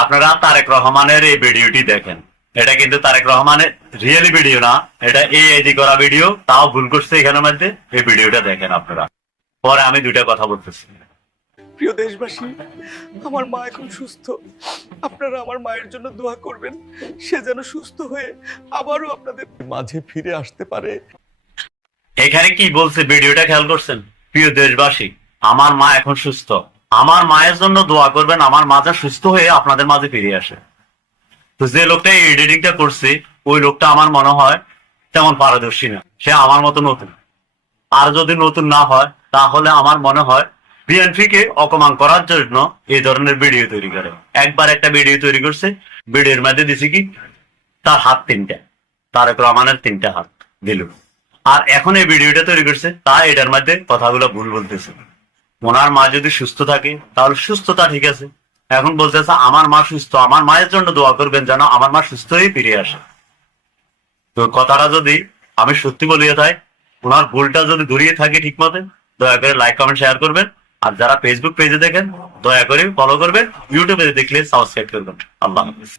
আপনারা তারেক রহমানের এই ভিডিওটি দেখেন, এটা কিন্তু তারেক রহমানের রিয়েলি ভিডিও না, এটা এআইডি করা ভিডিও, তাও ভুল করছে এখানের মধ্যে। এই ভিডিওটা দেখেন আপনারা, পরে আমি দুইটা কথা বলতেছি। প্রিয় দেশবাসী, আমার মা এখন সুস্থ। আপনারা আমার মায়ের জন্য দোয়া করবেন, সে যেন সুস্থ হয়ে আবারও আপনাদের মাঝে ফিরে আসতে পারে। এখানে কি বলছে ভিডিওটা খেয়াল করছেন? প্রিয় দেশবাসী, আমার মা এখন সুস্থ, আমার মায়ের জন্য দোয়া করবেন, আমার মা যা সুস্থ হয়ে আপনাদের মাঝে ফিরে আসে। তো যে লোকটা এই এডিটিংটা করছে, ওই লোকটা আমার মনে হয় তেমন পারদর্শী না, সে আমার মতো নতুন। আর যদি নতুন না হয় তাহলে আমার মনে হয় বিএনপিকে অপমান করার জন্য এই ধরনের ভিডিও তৈরি করে। একবার একটা ভিডিও তৈরি করছে, ভিডিওর মধ্যে দিছে কি তার হাত তিনটা, তারেক রহমানের তিনটা হাত দিল। আর এখন এই ভিডিওটা তৈরি করছে, তা এটার মধ্যে কথাগুলো ভুল বলতেছে। ওনার মা যদি সুস্থ থাকে তাহলে সুস্থতা ঠিক আছে, এখন বলতেছে আমার মা সুস্থ, আমার মায়ের জন্য দোয়া করবেন যেন আমার মা সুস্থ হয়ে ফিরে আসে। তো কথাটা যদি আমি সত্যি বলিয়ে থাই, ওনার ভুলটা যদি ধরিয়ে থাকি ঠিক মতো, দয়া করে লাইক কমেন্ট শেয়ার করবেন। আর যারা ফেসবুক পেজে দেখেন দয়া করে ফলো করবেন, ইউটিউবে দেখলে সাবস্ক্রাইব করবেন। আল্লাহ হাফেজ।